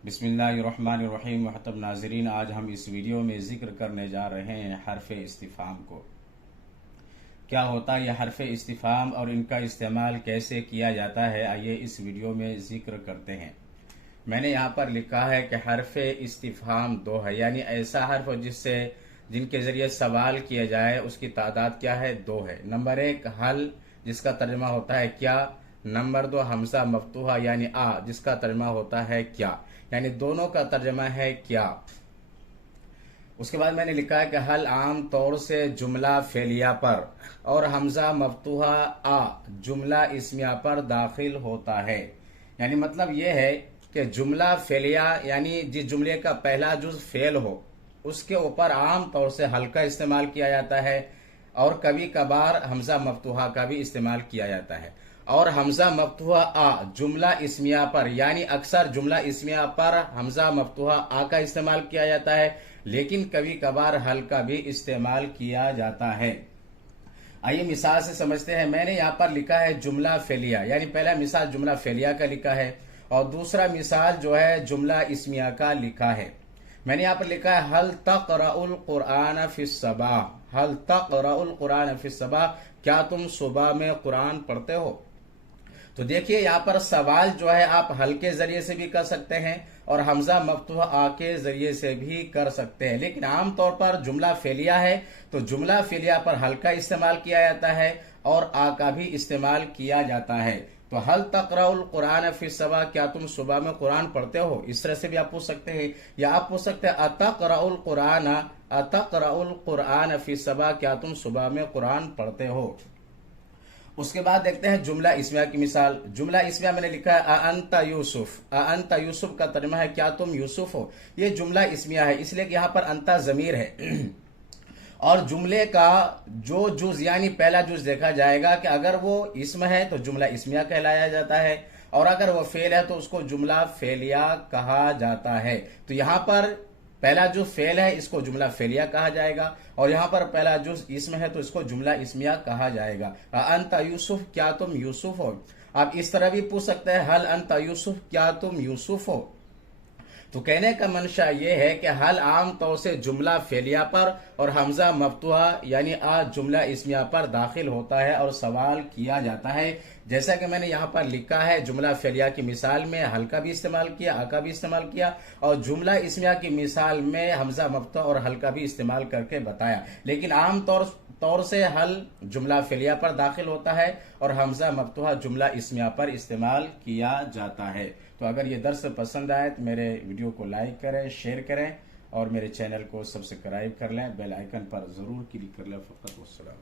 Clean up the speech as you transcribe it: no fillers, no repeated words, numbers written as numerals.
बिस्मिल्लाहिर्रहमानिर्रहीम। महतरम नाज़रीन, आज हम इस वीडियो में ज़िक्र करने जा रहे हैं हरफ़ इस्तिफ़हाम को। क्या होता है यह हरफ़ इस्तिफ़हाम और इनका इस्तेमाल कैसे किया जाता है, आइए इस वीडियो में ज़िक्र करते हैं। मैंने यहाँ पर लिखा है कि हरफ़ इस्तिफ़हाम दो है, यानी ऐसा हर्फ जिनके ज़रिए सवाल किया जाए उसकी तादाद क्या है, दो है। नंबर एक हल, जिसका तर्जुमा होता है क्या। नंबर दो हमज़ा मफ्तूहा यानी आ, जिसका तर्जुमा होता है क्या, यानी दोनों का तर्जुमा है क्या। उसके बाद मैंने लिखा है कि हल आम तौर से जुमला फेलिया पर और हमज़ा मफ्तूहा आ जुमला इस्मिया पर दाखिल होता है। यानी मतलब यह है कि जुमला फेलिया यानी जिस जुमले का पहला जुज फेल हो उसके ऊपर आम तौर से हल का इस्तेमाल किया जाता है और कभी कभार हमज़ा मफ्तूहा का भी इस्तेमाल किया जाता है। और हमज़ा मफ्तूहा आ जुमला इस्मिया पर, यानी अक्सर जुमला इस्मिया पर हमज़ा मफ्तूहा आ का इस्तेमाल किया जाता है, लेकिन कभी कभार हल का भी इस्तेमाल किया जाता है। आइए मिसाल से समझते हैं। मैंने यहाँ पर लिखा है जुमला फेलिया, यानी पहला मिसाल जुमला फेलिया का लिखा है और दूसरा मिसाल जो है जुमला इस्मिया का लिखा है। मैंने यहाँ पर लिखा है हल तक़रउल कुरान फिस सबाह। हल तक़रउल कुरान फिस सबाह, क्या तुम सुबह में कुरान पढ़ते हो। तो देखिए यहाँ पर सवाल जो है आप हल के जरिए से भी कर सकते हैं और हमज़ा मफ्तूहा आ के जरिए से भी कर सकते हैं, लेकिन आमतौर पर जुमला फेलिया है तो जुमला फेलिया पर हल का इस्तेमाल किया जाता है और आ का भी इस्तेमाल किया जाता है। तो हल तक़रउल कुरान फिस सबाह, क्या तुम सुबह में कुरान पढ़ते हो, इस तरह से भी आप पूछ सकते हैं। या आप पूछ सकते हैं अतक़रउल कुरान फिस सबाह, क्या तुम सुबह में कुरान पढ़ते हो। उसके बाद देखते हैं जुमला इस्मिया की मिसाल। जुमला इस्मिया मैंने लिखा है अअंता यूसुफ। अअंता यूसुफ का तर्जुमा है क्या तुम यूसुफ हो। ये जुमला इस्मिया है इसलिए कि यहाँ पर अंता जमीर है और जुमले का जो जुज यानी पहला जुज देखा जाएगा कि अगर वो इस्म है तो जुमला इस्मिया कहलाया जाता है और अगर वो फेल है तो उसको जुमला फेलिया कहा जाता है। तो यहाँ पर पहला जो फेल है इसको जुमला फेलिया कहा जाएगा और यहाँ पर पहला जो इसम है तो इसको जुमला इस्मिया कहा जाएगा। अंत यूसुफ, क्या तुम यूसुफ हो। आप इस तरह भी पूछ सकते हैं हल अंत यूसुफ, क्या तुम यूसुफ हो। तो कहने का मंशा ये है कि हल आम तौर से जुमला फेलिया पर और हमज़ा मफ्तूहा यानी आ जुमला इस्मिया पर दाखिल होता है और सवाल किया जाता है। जैसा कि मैंने यहाँ पर लिखा है जुमला फेलिया की मिसाल में हल का भी इस्तेमाल किया, आ का भी इस्तेमाल किया और जुमला इस्मिया की मिसाल में हमज़ा मफ्तूहा और हल का भी इस्तेमाल करके बताया। लेकिन आम तौर से हल जुमला फेलिया पर दाखिल होता है और हमज़ा मफ्तूहा जुमला इस्मिया पर इस्तेमाल किया जाता है। तो अगर ये दर्स पसंद आए तो मेरे वीडियो को लाइक करें, शेयर करें और मेरे चैनल को सब्सक्राइब कर लें, बेल आइकन पर ज़रूर क्लिक कर लें। फ़क़त वस्सलाम।